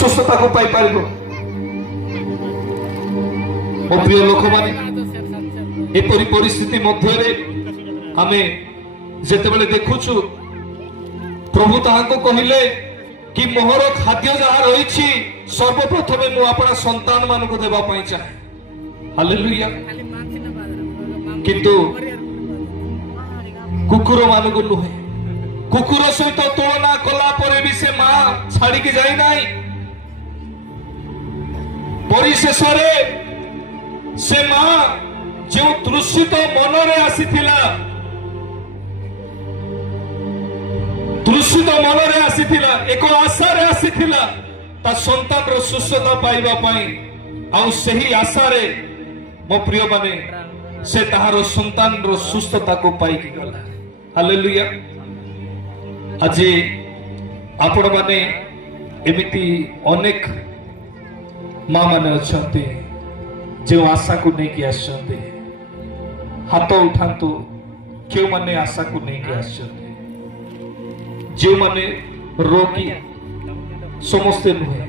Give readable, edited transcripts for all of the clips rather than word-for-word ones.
सुस्थता को पाई पारिबो। ओ प्रिय लोक माने एपरि परिस्थिति मध्य रे हमें जेतेबेले देखुछु प्रभु ताहाको कहिले कि मोहर खाद्य जहाँ रही सर्वप्रथमे मु अपना संतान मान को देवा पाई चाहे। हालेलुया। किंतु कुकुर मान को नुहे, कुकुर सहित तुलना कला परे भी से मां छाड़ी के जाई नाही। परिशेष से मां जो तृषित मनरे आसीथिला, तृषित मनरे आसीथिला, एक आशा रे आसीथिला ता संतान रो सुस्थता पाइबा पई। आ सही आशा रे मो प्रिय माने से ताहारो संतान रो सुस्थता को पाई कि गला। हालेलुया। आज आपण माने एमिति अनेक मां माने अछंती जो आशा को नहीं कि आछंती। हाथ उठांतु क्यों माने आशा को नहीं कि आछंती। जो माने रोगी समस्ते नुहे,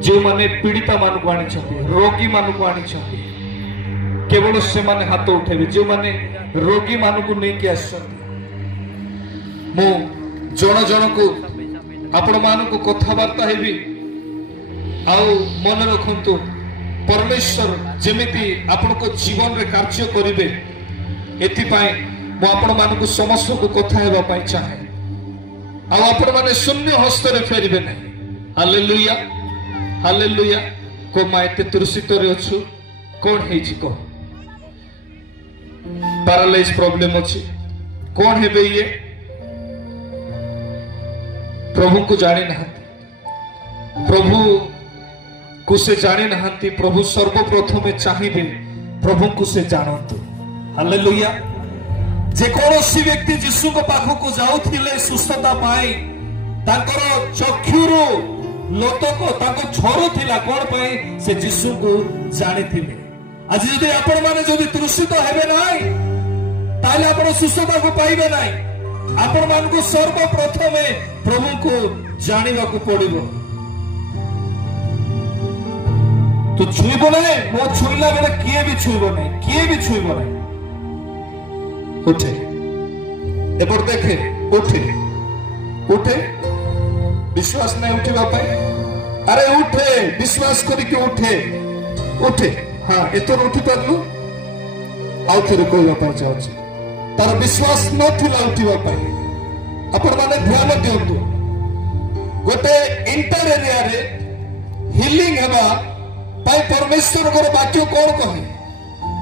जो माने पीड़िता मान को आनी छथि, रोगी मान को आनी छथि, केवल से माने हाथ उठेबे। जो माने रोगी मान को नहीं कि आछंती मो जण जण को आपण मान को कथावार्ता हेबी। आउ मन रखंतु परमेश्वर जेमिति आपण को जीवन रे कार्य करिवे एथि पाए मो आपण मान को समस्त को कथा हेबा पाई चाहे। आ आपण माने शून्य हस्त रे फेरिबे नहीं। हालेलुया। हालेलुया। को मायते तुरसित रे अछु कोन हेछि को पैरालाइज प्रॉब्लम अछि कोन हेबे ये प्रभु को जाने नहंती, प्रभु को से जाने नहंती। प्रभु सर्वप्रथमे चाहिए प्रभु को से जानतु। हालेलुया। जे कोनोसी व्यक्ति यीशु को पाखो को जाउथिले सुस्थता पाई ताकर चक्षुरो लोतको ताको छोरो थिला कोन पाई से यीशु को जानिथिले। आज जदि आपण माने जदि तृषित हेबे नाही ताले आपण सुस्थता को पाइबे नाही। आपण मान को सर्वप्रथमे प्रभु को जानिबा को पड़िबो। तो छुईबो नहीं, मो छुईला बेले किए भी छुईबो नहीं, किए भी छुईबो नहीं। उठे एपर देखे उठे उठे विश्वास नहीं उठे पाई। अरे उठे विश्वास करके उठे उठे। हाँ एतर उठी पारलु आउ थरे कोई बापा चाहछ तार विश्वास नथिला उठिबा पाई। आपण माने ध्यान दियंतु गोटे इंटर एरिया रे हीलिंग हेबा पाई परमेश्वर को वाक्य कौन कहे।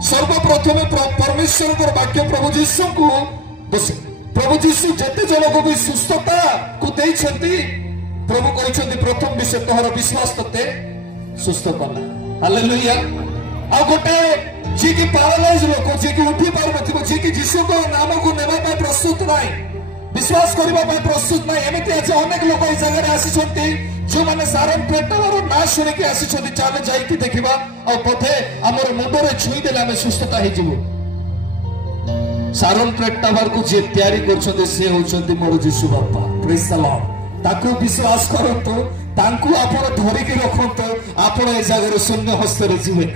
सर्वप्रथमे परमेश्वर को वाक्य प्रभु यीशु को बसे। प्रभु यीशु जते जन को भी सुस्थता को देइछंती प्रभु कहछंती प्रथम विषय तोहर विश्वास तते सुस्थ कला। हालेलुया। आ गोटे जे कि पैरालाइज लोक जे कि उठी पार नथिबो, जे कि यीशु को नाम को नेबा पे प्रस्तुत नाही, विश्वास करबा पे प्रस्तुत नाही। एमिति आज अनेक लोक ए जगह रे आसीछंती जो माने सारन पेटवर ना सुनि के आसीछंती चाले जाई कि देखिबा आ पथे हमर मुंडरे छुई देला हमें सुस्थता हे जिवो। सारन पेटवर को जे तयारी करछंती से होछंती मोर यीशु बापा। Praise the Lord. ताको विश्वास करंतो, तांकु आपण धरि के रखंतो, आपण ए जगह रे शून्य हस्त रे जीवे।